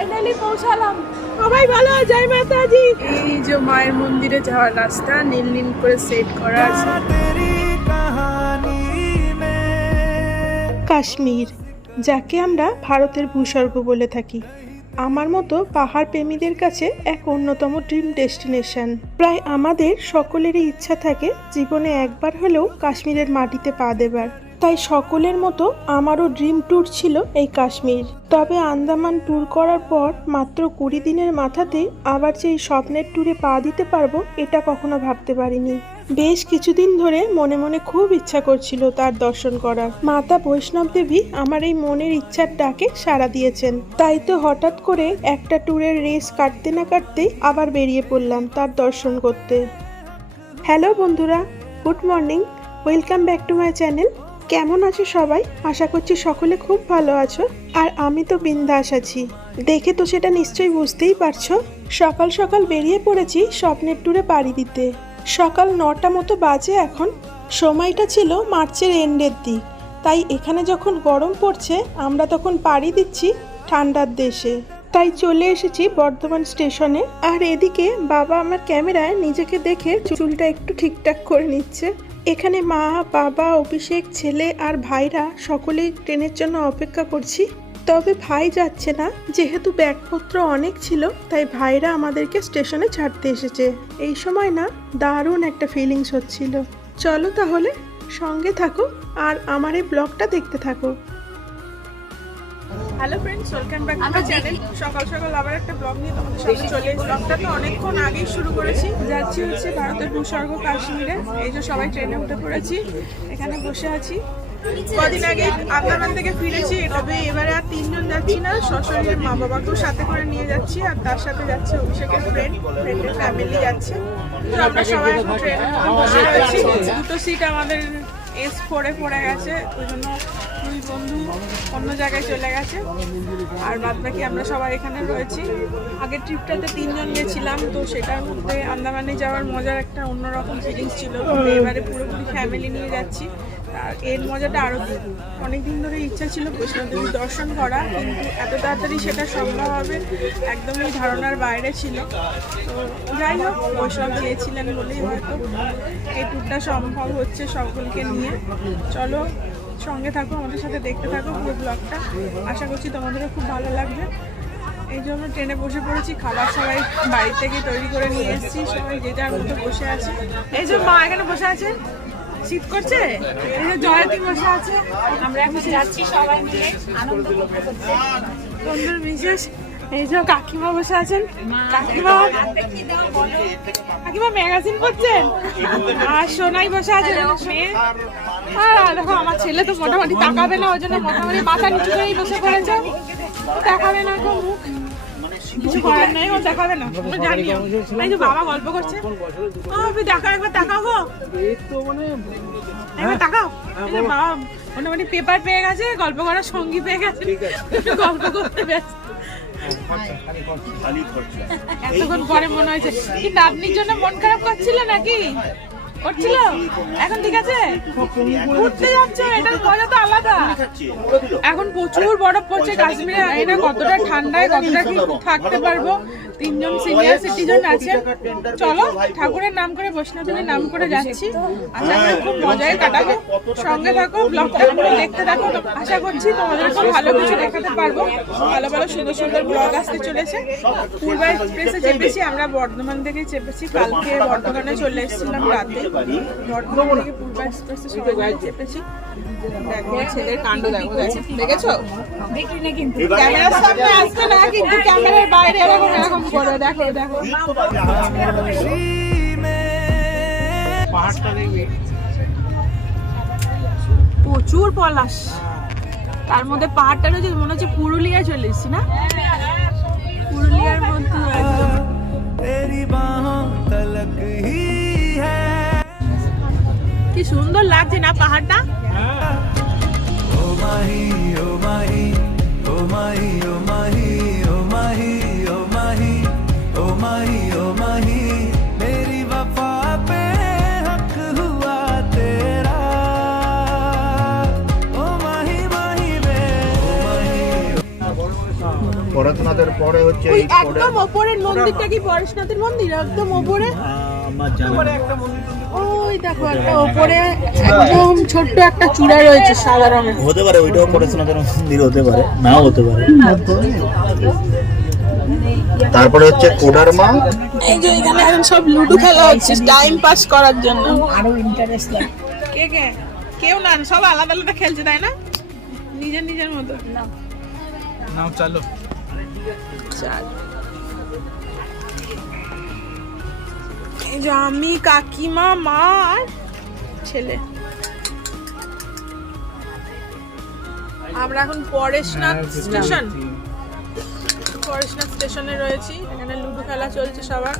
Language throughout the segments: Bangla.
ফাইনালি পৌঁছালাম। সবাই ভালো? জয় মাতাজি। এই যে মায়ের মন্দিরে যাওয়ার রাস্তা নীল নীল করে সেট করা আছে। কাশ্মীর যাকে আমরা ভারতের ভূস্বর্গ বলে থাকি। আমার মতো পাহাড় প্রেমীদের কাছে এক অন্যতম ড্রিম ডেস্টিনেশন প্রায় আমাদের সকলেরই ইচ্ছা থাকে জীবনে একবার হলেও কাশ্মীরের মাটিতে পা দেবার। তাই সকলের মতো আমারও ড্রিম ট্যুর ছিল এই কাশ্মীর। তবে আন্দামান ট্যুর করার পর মাত্র কুড়ি দিনের মাথাতেই আবার যে এই স্বপ্নের ট্যুরে পা দিতে পারব, এটা কখনো ভাবতে পারিনি। বেশ কিছুদিন ধরে মনে মনে খুব ইচ্ছা করছিল তার দর্শন করার। মাতা বৈষ্ণব দেবী আমার এই মনের ইচ্ছার ডাকে সাড়া দিয়েছেন। তাই তো হঠাৎ করে একটা ট্যুরের রেস কাটতে না কাটতেই আবার বেরিয়ে পড়লাম তার দর্শন করতে। হ্যালো বন্ধুরা, good morning, welcome back to my channel. কেমন আছো সবাই? আশা করছি সকলে খুব ভালো আছো। আর আমি তো বিন্দাস আছি। দেখে তো সেটা নিশ্চয়ই বুঝতেই পারছ। সকাল সকাল বেরিয়ে পড়েছি স্বপ্নের ট্যুরে পাড়ি দিতে। সকাল নটা মতো বাজে এখন। সময়টা ছিল মার্চের এন্ডের দিক। তাই এখানে যখন গরম পড়ছে, আমরা তখন পাড়ি দিচ্ছি ঠান্ডার দেশে। তাই চলে এসেছি বর্ধমান স্টেশনে। আর এদিকে বাবা আমার ক্যামেরায় নিজেকে দেখে চুলটা একটু ঠিকঠাক করে নিচ্ছে। এখানে মা, বাবা, অভিষেক, ছেলে আর ভাইরা সকলেই ট্রেনের জন্য অপেক্ষা করছি। তবে ভাই যাচ্ছে না, যেহেতু ব্যাগপত্র অনেক ছিল, তাই ভাইরা আমাদেরকে স্টেশনে ছাড়তে এসেছে। এই সময় না, দারুণ একটা ফিলিংস হচ্ছিল। চলো তাহলে, সঙ্গে থাকো আর আমার এই ব্লগটা দেখতে থাকো। Hello friends welcome back to my channel সকাল সকাল আবার একটা ব্লগ নিয়ে তোমাদের সামনে চলে এসেছি। ব্লগটা তো অনেকক্ষণ আগেই শুরু করেছি। যাচ্ছি হচ্ছে ভারতের ভূস্বর্গ কাশ্মীরে। এই যে সবাই ট্রেনে উঠে পড়েছি। এখানে বসে আছি। কদিন আগে আন্দামান থেকে ফিরেছি তবে এবারে আর তিনজন যাচ্ছি না। সশরীরে মা বাবাকেও সাথে করে নিয়ে যাচ্ছি আর তার সাথে যাচ্ছে অভিষেকের ফ্রেন্ড ফ্রেন্ডের ফ্যামিলি যাচ্ছে। তো আমরা সবাই এখন ট্রেনে বসে রয়েছি দুটো সিট আমাদের এস ফোরে পড়ে গেছে ওই জন্য দুই বন্ধু অন্য জায়গায় চলে গেছে। আর বাদ বাকি আমরা সবাই এখানে রয়েছি। আগের ট্রিপটাতে তিনজন গেছিলাম, তো সেটার মধ্যে আন্দামানে যাওয়ার মজার একটা অন্যরকম ফিলিংস ছিল। এবারে পুরোপুরি ফ্যামিলি নিয়ে যাচ্ছি। আর এর মজাটা আরও অনেক দিন ধরে ইচ্ছা ছিল বৈষ্ণবদেবী দর্শন করা, কিন্তু এত তাড়াতাড়ি সেটা সম্ভব হবে একদমই ধারণার বাইরে ছিল। তো যাই হোক, বৈষ্ণব চেয়েছিলেন বলেই হয়তো এই ট্যুরটা সম্ভব হচ্ছে সকলকে নিয়ে। চলো সঙ্গে থাকো, আমাদের সাথে দেখতে থাকো পুরো ব্লগটা আশা করছি তোমাদেরও খুব ভালো লাগবে। এই জন্য ট্রেনে বসে পড়েছি, খাবার সবাই বাড়ি থেকে তৈরি করে নিয়ে এসেছি। সবাই যে যার মতো বসে আছে। এই যে মা এখানে বসে আছে। শীত করছে? এই যে জয়তী বসে আছে। আমরা এখন যাচ্ছি সবাই মিলে আনন্দ করতে। বন্ধুর, বিশেষ এই যে কাকিমা বসে আছেন। কাকিমা কাকিমা ম্যাগাজিন পড়ছেন আর সোনাই বসে আছে মেয়ে। আর দেখো আমার ছেলে তো মোটামুটি তাকাবে না ওই জন্য মোটামুটি মাথা নিচু করেই বসে পড়েছে। দেখাবে না গো মুখ। কিছু করার নেই ও দেখাবে না। জানি। এই যে বাবা গল্প করছে। দেখা একবার একবার তাকাও। বাবা মোটামুটি পেপার পেয়ে গেছে গল্প করার সঙ্গী পেয়ে গেছে। গল্প করতে ব্যস্ত। এতক্ষণ পরে মনে হয়েছে। কি নাতনির জন্য মন খারাপ করছিল নাকি? করছিল? এখন ঠিক আছে? ঘুরতে যাচ্ছে, এটার মজা তো আলাদা। এখন প্রচুর বরফ পড়ছে কাশ্মীরে না কতটা ঠান্ডায়, কতটা কি থাকতে পারব? তিনজন সিনিয়র সিটিজেন আছেন। চলো, ঠাকুরের নাম করে বৈষ্ণবদেবীর নাম করে যাচ্ছি। আশা করি খুব মজায় কাটাবো। সঙ্গে থাকো, ব্লগটা পুরো দেখতে থাকো। আশা করছি তোমাদেরকে ভালো কিছু দেখাতে পারব। ভালো ভালো সুন্দর সুন্দর ব্লগ আসতে চলেছে। পূর্বা এক্সপ্রেসে চেপেছি, আমরা বর্ধমান থেকে চেপেছি। কালকে বর্ধমানে চলে এসেছিলাম রাতে। বর্ধমান থেকে পূর্বা এক্সপ্রেসে সবাই মিলে চেপেছি। দেখো ছেলের কাণ্ড দেখো দেখো। দেখেছ? দেখি না কিন্তু ক্যামেরার সামনে আসছে না কিন্তু ক্যামেরার বাইরে এরকম এরকম করে। দেখো দেখো। প্রচুর পলাশ। তার মধ্যে পাহাড়টা রয়েছে মনে হচ্ছে পুরুলিয়া চলে এসছি না? পুরুলিয়ার মধ্যে। কি সুন্দর লাগছে না পাহাড়টা? ও মাহি ও মাহি ও মাহি ও মাহি ও মাহি ও মাহি ও মাহি ও মাহি মেরি বাপা পে ও মাহি মাহি বে পরেশনাথের পরে। একদম ওপরের মন্দিরটা কি পরেশনাথের মন্দির? একদম ওপরে? একটা মন্দির ওই দেখো একটা ওপরে একদম ছোট্ট একটা চূড়া রয়েছে সাদা রঙের। হতে পারে ওইটাও মন্দির হতে পারে নাও হতে পারে। তারপরে হচ্ছে কোডারমা। এই যে এখানে এখন সব লুডো খেলা হচ্ছে টাইম পাস করার জন্য। আরও ইন্টারেস্ট লাগে। কে কে? কেউ না সব আলাদা আলাদা খেলছে তাই না? নিজের নিজের মতো। নাও চালো। চাল। আমি কাকিমা মা আর ছেলে। আমরা এখন পরেশনাথ স্টেশন। পরেশনাথ স্টেশনে রয়েছি। এখানে লুডো খেলা চলছে সবার।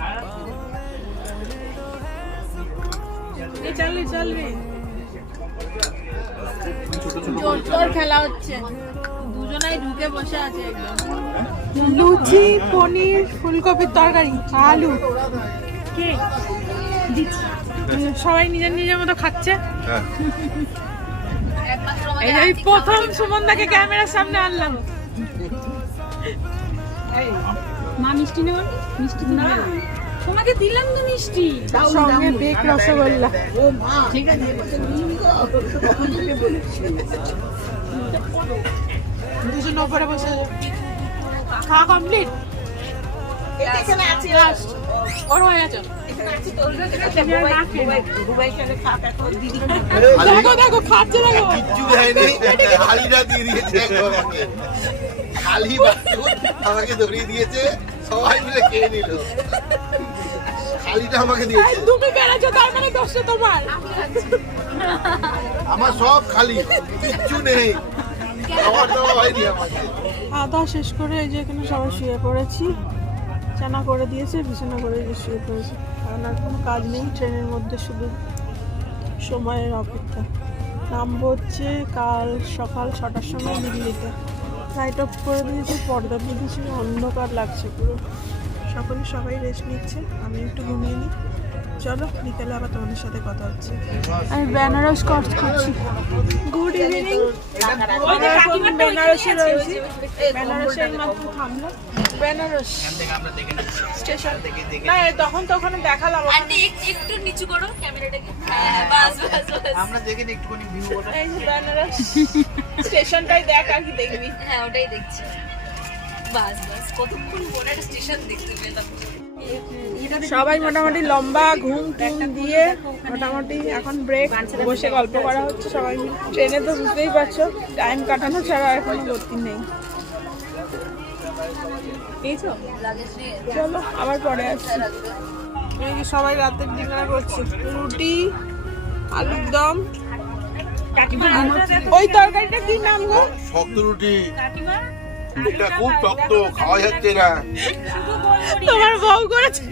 এই চল চল রে। জোর জোর খেলা হচ্ছে। দুজনাই ঢুকে বসে আছে একদম লুচি পনির ফুলকপির তরকারি আলু। কে সবাই নিজের নিজের মতো খাচ্ছে। এই যে এই প্রথম সুমনদাকে ক্যামেরার সামনে আনলাম। মা মিষ্টি নেবেন মিষ্টি না তোমাকে দিলাম তো মিষ্টি। সঙ্গে বেক রসগোল্লা। ঠিক আছে দুজন ওপরে বসে। আছে। খাওয়া কমপ্লিট এখানে আছি লাস্ট ওর হয়ে গেছে দেখো দেখো খাচ্ছে দেখো কিচ্ছু দেয়নি খালিটা দিয়ে দিয়েছে আমাকে। খালি আমাকে ধরিয়ে দিয়েছে। সবাই মিলে খেয়ে নিল। খালিটা আমাকে দিয়েছে। তুমি বেড়েছো তার মানে দোষটা তোমার। আমার সব খালি। কিচ্ছু নেই। খাবার দাওয়া হয়নি আমাকে। খাওয়া দাওয়া শেষ করে এই যে এখানে সবাই শুয়ে পড়েছি। চানা করে দিয়েছে বিছানা করে দিয়ে শুয়ে পড়েছি। কারণ আর কোনো কাজ নেই ট্রেনের মধ্যে শুধু সময়ের অপেক্ষা। নামবো হচ্ছে কাল সকাল ছটার সময় দিল্লিতে। লাইট অফ করে দিয়েছে পর্দা দিয়ে দিয়েছে অন্ধকার লাগছে পুরো। সকলে সবাই রেস্ট নিচ্ছে আমি একটু ঘুমিয়ে নিই। চলো বিকেলে আবার তোমাদের সাথে কথা হচ্ছে। আমি বেনারস কর্স করছি। গুড ইভিনিং বেনারসে রয়েছি। বেনারসে মাত্র থামলো বেনারস স্টেশন। না তখন তো ওখানে দেখালাম। আন্টি একটু নিচু করো ক্যামেরাটাকে হ্যাঁ বাস বাস বাস। আমরা দেখে নিই একটুখানি ভিউ এই যে বেনারস স্টেশনটাই দেখ আর কি দেখবি। হ্যাঁ ওটাই দেখছি। বাস বাস কতক্ষণ পরে স্টেশন দেখতে পেলাম সবাই মোটামুটি লম্বা ঘুম টুম দিয়ে মোটামুটি এখন ব্রেক বসে গল্প করা হচ্ছে সবাই ট্রেনে তো বুঝতেই পারছ টাইম কাটানো ছাড়া আর কোনো গতি নেই। পেয়েছ? চলো আবার পরে আসছি। এই সবাই রাতের ডিনার করছে। রুটি আলুর দম। ওই তরকারিটা কি নাম গো? শক্ত রুটি। এটা খুব শক্ত খাওয়া যাচ্ছে না। তোমার বউ করেছে।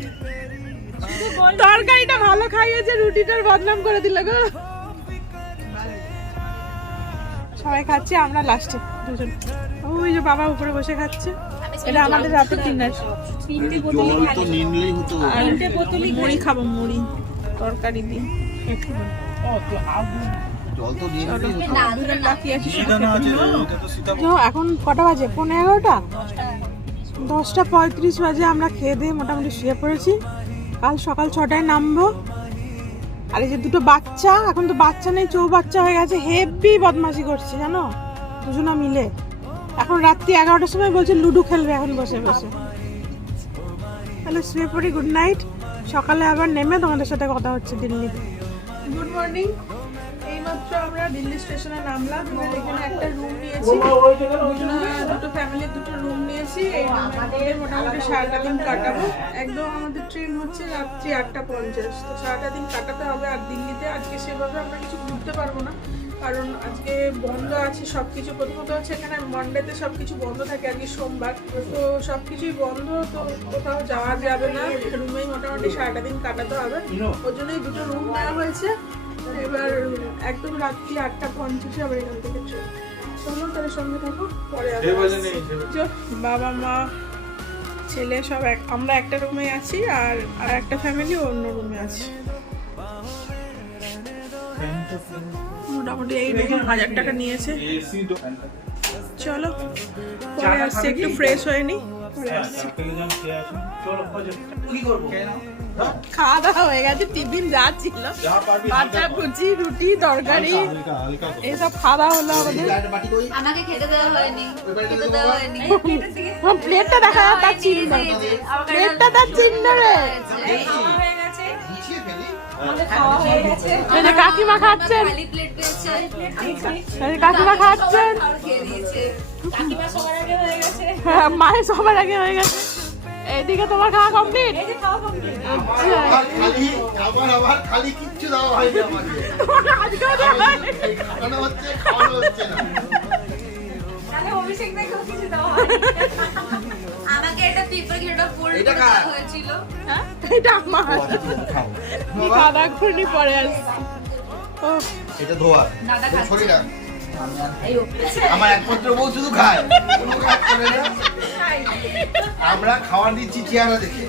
তরকারিটা ভালো খাইয়েছে রুটিটার বদনাম করে দিল গো। সবাই খাচ্ছে আমরা লাস্টে দুজন। ওই যে বাবা উপরে বসে খাচ্ছে। এটা আমাদের রাতের ডিনার। তিনটে জল তো নিনলেই হতো আর মুড়ি খাব মুড়ি। তরকারি দিয়ে। এখন কটা বাজে? পনেরো এগারোটা? দশটা পঁয়ত্রিশ বাজে আমরা খেয়ে দিয়ে মোটামুটি শুয়ে পড়েছি। কাল সকাল ছটায় নামবো। আর এই যে দুটো বাচ্চা এখন তো বাচ্চা নেই চৌ বাচ্চা হয়ে গেছে। হেভি বদমাশি করছে জানো? দুজনা মিলে। এখন রাত্রি এগারোটার সময় বলছে লুডো খেলবে এখন বসে বসে। তাহলে শুয়ে পড়ি গুড নাইট সকালে আবার নেমে তোমাদের সাথে কথা হচ্ছে দিল্লি। গুড মর্নিং এইমাত্র আমরা দিল্লি স্টেশনে নামলাম। এখানে একটা রুম নিয়েছি। দুটো ফ্যামিলির দুটো রুম এই রুমে মোটামুটি সারাটা দিন কাটাবো। একদম আমাদের ট্রেন হচ্ছে রাত্রি আটটা পঞ্চাশ। তো সারাটা দিন কাটাতে হবে আর দিল্লিতে আজকে সেভাবে আমরা কিছু ঘুরতে পারব না। কারণ আজকে বন্ধ আছে সব কিছু প্রথমত হচ্ছে এখানে মন্ডেতে সব কিছু বন্ধ থাকে, আজকে সোমবার। তো সব কিছুই বন্ধ, তো কোথাও যাওয়া যাবে না। রুমেই মোটামুটি সারাটা দিন কাটাতে হবে। ওর জন্যই দুটো রুম নেওয়া হয়েছে। এবার একদম রাত্রি আটটা পঞ্চাশে আবার এখান থেকে ট্রেন চলো তাহলে সঙ্গে থাকো। পরে আবার আসছি। চো, বাবা মা ছেলে সব এক আমরা একটা রুমে আছি আর আর একটা ফ্যামিলি অন্য রুমে আছে। মোটামুটি এই দেখুন হাজার টাকা নিয়েছে। চলো পরে আসছি একটু ফ্রেশ হয়ে নি। খাওয়া দাওয়া হয়ে? গেছে টিফিন যা ছিল। বাচ্চা কুচি রুটি তরকারি এসব খাওয়া দাওয়া হলো আমাদের। আমাকে খেতে দেওয়া হয়নি খেতে দেওয়া হয়নি। প্লেটটা দেখা তার চিহ্ন প্লেটটা তার চিহ্ন রে। গুছিয়ে ফেলি এই যে কাকিমা খাচ্ছেন। যে কাকিমা খাচ্ছেন। হ্যাঁ, মায়ের সবার আগে হয়ে গেছে। এইদিকে তোমার খাওয়া কমপ্লিট আর আবার আবার খালি কিচ্ছু দেওয়া হয়নি আমাকে। খাওয়ানো হচ্ছে খাওয়ানো হচ্ছে না। আমাকে ফুল এটা? এটা আমার। খাওয়া দাওয়া করিনি পরে আসছি এটা ধোয়া। রাখ। আমার একমাত্র বউ শুধু খায়। করে না। আমরা খাওয়া দিচ্ছি চেহারা দেখে।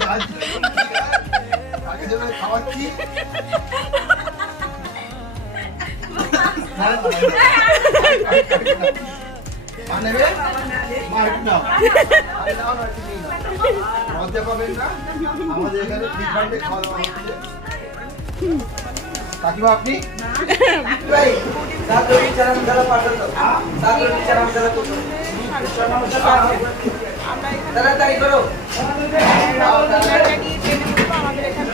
খায়, নিয়ে আমাদের এখানে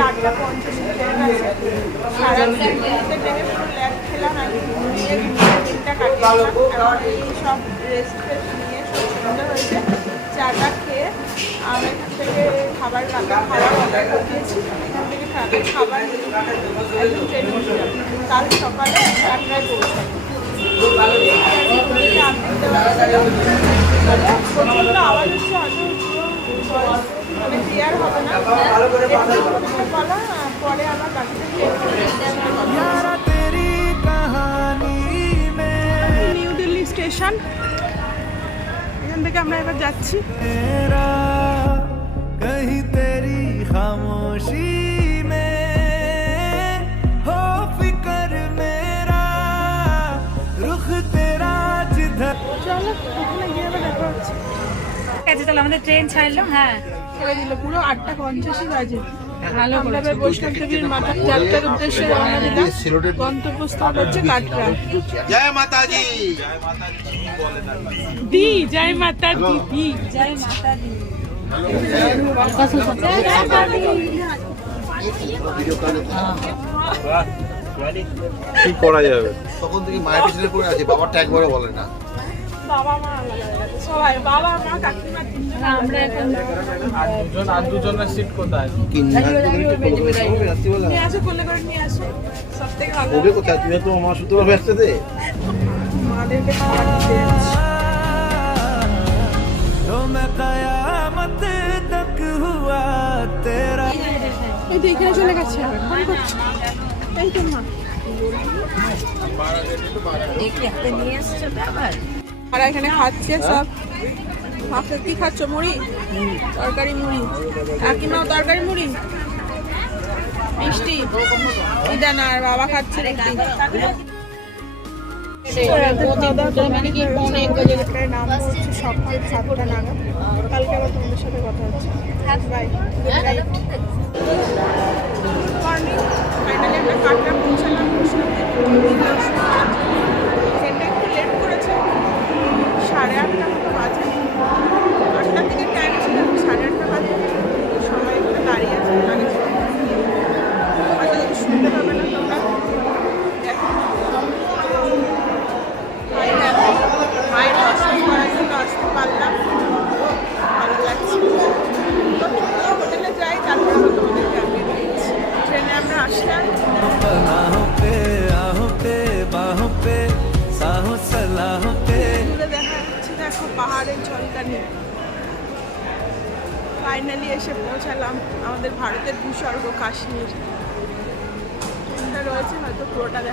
আটটা পঞ্চাশে ট্রেন আছে সারা ট্রেনে পুরো ল্যাব দিনটা কাটিয়েছিলাম এই সব রেস্ট নিয়ে সব সুন্দর হয়েছে। চাটা খেয়ে আমি এখান থেকে খাবার রাখলাম খাবার অর্ডার করে দিয়েছি। এখান থেকে খাবার একদম ট্রেন কাল সকালে চারটায় পৌঁছাই প্রচণ্ড আওয়াজ হচ্ছে হয়তো মানে ক্লিয়ার হবে না। বলা পরে আমার বাকিটা ট্রেন নিউ দিল্লি স্টেশন। এখান থেকে আমরা এবার যাচ্ছি मेरा कहीं तेरी खामोशी में हो फिकर मेरा रुख तेरा जिधर চলো ওখানে গিয়ে আবার দেখা হচ্ছে কাছে চলো আমাদের ট্রেন ছাড়লো হ্যাঁ ছেড়ে দিল পুরো আটটা পঞ্চাশই বাজে ভালো বৈষ্ণব দেবীর মাথার যাত্রার উদ্দেশ্যে রওনা দিলাম গন্তব্যস্থল হচ্ছে কাটরা জয় মাতাজি। দি জয় মাতা দি দি জয় মাতা দি কি করা যাবে? তখন থেকে মায়ের পিছনে পড়ে আছে বাবারটা একবারও বলে না। বাবা মা আলাদা আলাদা। সবাই বাবা মা কাকিমা তিনজন আমরা এখন আর দুজন আর দুজনের সিট কোথায় নিয়ে আসো কোলে করে নিয়ে আসো সব থেকে ভালো ওবে কোথায় তুমি তো আমার শুধু ভাবে একসাথে মাদেরকে খাবার দিতে যাচ্ছি। तो मैं कयामत तक हुआ तेरा এই তো এখানে চলে গেছে আবার ফোন করছে এই তো মা আর এখানে খাচ্ছে সব। মাকে কি খাচ্ছ মুড়ি? তরকারি মুড়ি। কাকিমাও তরকারি মুড়ি? মিষ্টি। ইদান আর বাবা খাচ্ছে নাম হচ্ছে সকাল সাতটা নাগাদ কালকে আবার তোমাদের সাথে কথা হচ্ছে বাই ফাইনালি আমরা পৌঁছালাম সাড়ে আটটা মতো বাজে আটটার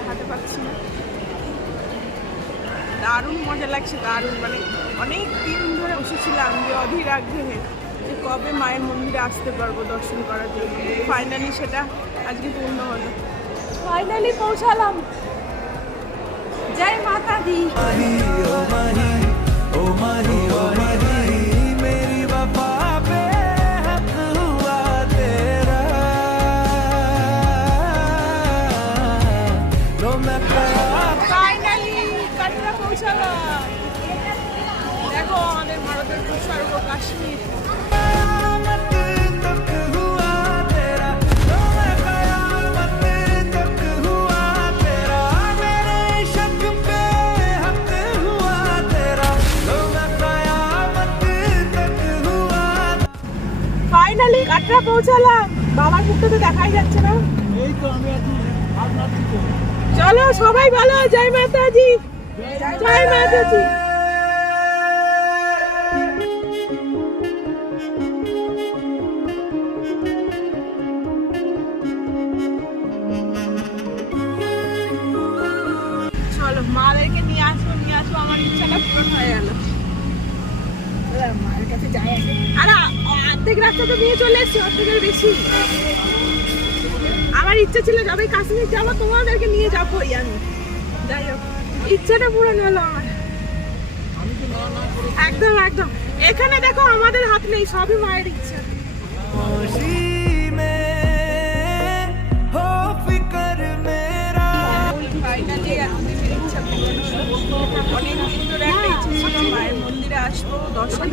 দেখাতে পারছি না। দারুণ মজা লাগছে দারুণ। মানে অনেক দিন ধরে বসেছিলাম যে অধীর আগ্রহে যে কবে মায়ের মন্দিরে আসতে পারব দর্শন করার জন্য। ফাইনালি সেটা আজকে পূর্ণ হলো। ফাইনালি পৌঁছালাম। জয় মাতা দি ও মারি ও মারি ও মারি हुआ ফাইনালি কাটরা পৌঁছালাম। বাবার মুখটা তো দেখাই যাচ্ছে না। চলো সবাই ভালো জয় মাতাজি। জয় মাতাজি। আরে, অর্ধেক রাস্তা তো নিয়ে চলে বেশি। আমার ইচ্ছা ছিল যবে কাশ্মীর যাব, তোমাদেরকে নিয়ে যাবোই আমি। যাই হোক, ইচ্ছাটা পূরণ হলো আমার। একদম একদম। এখানে দেখো, আমাদের হাত নেই, সবই মায়ের ইচ্ছা। হলো অনেক দিন ধরে একটা ইচ্ছা ছিল মায়ের মন্দিরে আসব, দর্শন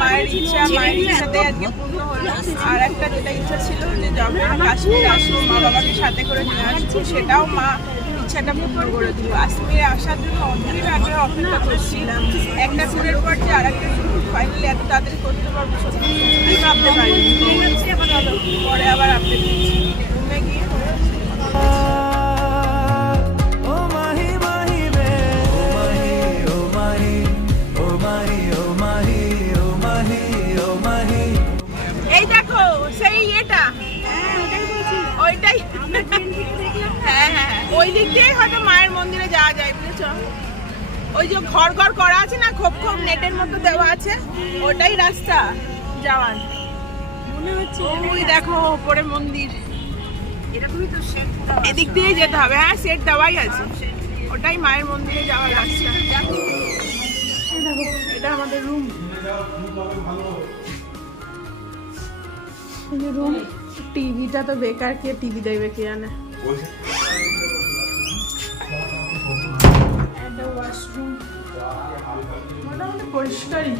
মায়ের ইচ্ছা, মায়ের ইচ্ছাতে আজকে পূর্ণ হলো। আর একটা যেটা ইচ্ছা ছিল যে আমি কাশ্মীরে আসব, মা বাবাকে সাথে করে নিয়ে আসব, সেটাও মা ইচ্ছাটা পূর্ণ করে দিল। কাশ্মীরে আসার জন্য অনেক আগে অপেক্ষা করছিলাম। একটা ট্যুরের পর যে আর একটা ট্যুর ফাইনালি এত তাড়াতাড়ি করতে পারব সত্যি ভাবতে পারি পরে আবার আপডেট ওই দিক দিয়েই হয়তো মায়ের মন্দিরে যাওয়া যায় বুঝেছ? ওই যে ঘর ঘর করা আছে না খোপ খোপ নেটের মতো দেওয়া আছে ওটাই রাস্তা যাওয়ার। মনে হচ্ছে ওই দেখো ওপরে মন্দির। এরকমই তো এদিক দিয়ে যেতে হবে হ্যাঁ সেট দেওয়াই আছে। ওটাই মায়ের মন্দিরে যাওয়ার রাস্তা। এটা আমাদের রুম রুম টিভিটা তো বেকার কে টিভি দেখবে কে জানে পরিষ্কারই।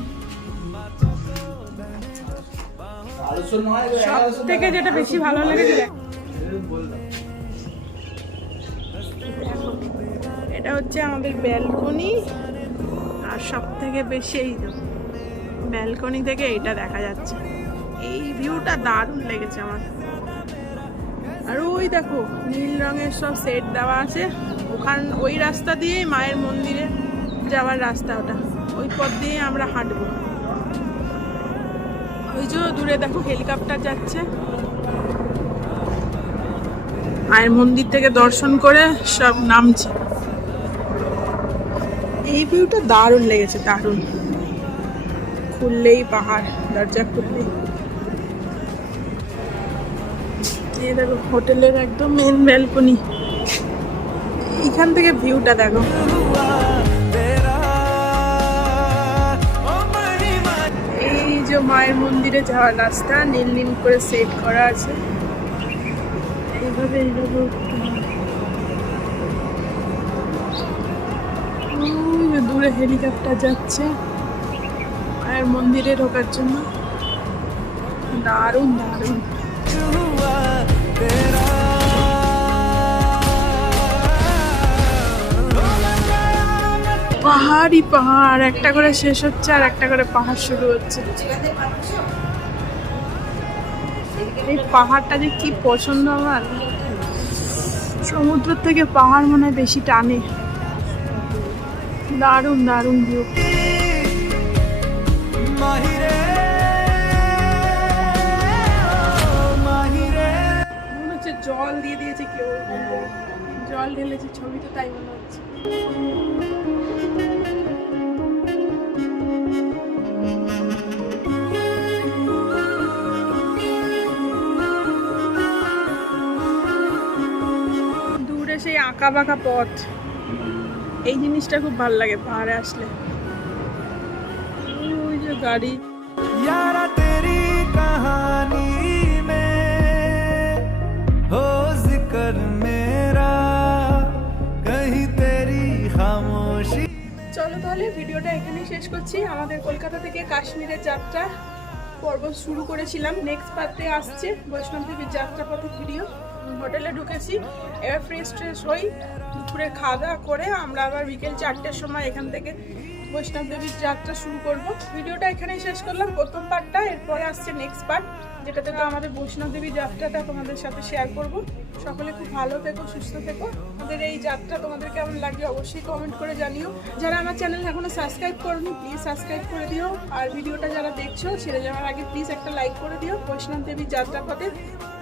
সব থেকে যেটা বেশি ভালো লেগেছে। এটা হচ্ছে আমাদের ব্যালকনি আর সব থেকে বেশি এই ব্যালকনি থেকে এইটা দেখা যাচ্ছে। এই ভিউটা দারুণ লেগেছে আমার। আর ওই দেখো নীল রঙের সব সেট দেওয়া আছে। ওখান ওই রাস্তা দিয়েই মায়ের মন্দিরে যাওয়ার রাস্তা ওটা। ওই পথ দিয়ে আমরা হাঁটবো। ওই যে দূরে দেখো হেলিকপ্টার যাচ্ছে। মায়ের মন্দির থেকে দর্শন করে সব নামছে। এই ভিউটা দারুণ লেগেছে, দারুণ। খুললেই পাহাড়, দরজা খুললেই। দেখো হোটেলের একদম মেন ব্যালকনি এখান থেকে ভিউটা দেখো। যে মায়ের মন্দিরে, যাওয়ার রাস্তা, নীল নীল করে সেট করা আছে। এইভাবে এইভাবে দূরে হেলিকপ্টার যাচ্ছে, মায়ের মন্দিরে ঢোকার জন্য। দারুণ দারুণ। পাহাড়ই পাহাড়, একটা করে শেষ হচ্ছে আর একটা করে পাহাড় শুরু হচ্ছে। এই পাহাড়টা যে কি পছন্দ আমার। সমুদ্র থেকে পাহাড় মনে হয় বেশি টানে। দারুণ দারুণ ভিউ জল দিয়ে দিয়েছে কেউ। জল ঢেলেছে ছবিটা তাই মনে হচ্ছে। আঁকা বাঁকা পথ এই জিনিসটা খুব ভালো লাগে পাহাড়ে আসলে। ওই যে গাড়ি। কাহানি মে হো জিকর মেরা কহি চলো তাহলে ভিডিওটা এখানেই শেষ করছি। আমাদের কলকাতা থেকে কাশ্মীরের যাত্রা পর্ব শুরু করেছিলাম। নেক্সট পার্টে আসছে বৈষ্ণব দেবীর যাত্রা পথের ভিডিও হোটেলে ঢুকেছি। এবার ফ্রেশ ট্রেশ হই, দুপুরে খাওয়া দাওয়া করে আমরা আবার বিকেল চারটের সময় এখান থেকে বৈষ্ণব দেবীর যাত্রা শুরু করব। ভিডিওটা এখানেই শেষ করলাম। প্রথম পার্টটা, এরপরে আসছে নেক্সট পার্ট যেটাতে তো আমাদের বৈষ্ণব দেবীর যাত্রাটা তোমাদের সাথে শেয়ার করব। সকলে খুব ভালো থেকো, সুস্থ থেকো। আমাদের এই যাত্রা তোমাদের কেমন লাগে অবশ্যই কমেন্ট করে জানিও। যারা আমার চ্যানেল এখনও সাবস্ক্রাইব করনি প্লিজ সাবস্ক্রাইব করে দিও। আর ভিডিওটা যারা দেখছ, ছেড়ে যাওয়ার আগে প্লিজ একটা লাইক করে দিও বৈষ্ণব দেবীর যাত্রা পথে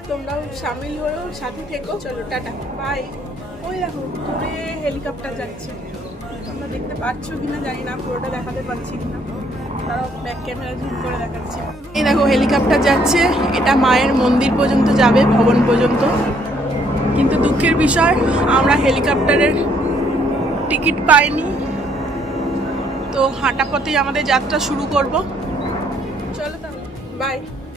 তোমরাও সামিল হয়েও সাথে থেকো। চলো, টাটা। বাই। ওই দেখো, দূরে হেলিকপ্টার যাচ্ছে। তোমরা দেখতে পাচ্ছ কিনা জানি না, পুরোটা দেখাতে পারছি কিনা। তারাও ব্যাক ক্যামেরা জুম করে দেখাচ্ছি। এই দেখো, হেলিকপ্টার যাচ্ছে। এটা মায়ের মন্দির পর্যন্ত যাবে, ভবন পর্যন্ত। কিন্তু দুঃখের বিষয়, আমরা হেলিকপ্টারের টিকিট পাইনি। তো হাঁটা পথেই আমাদের যাত্রা শুরু করব। চলো তাহলে, বাই।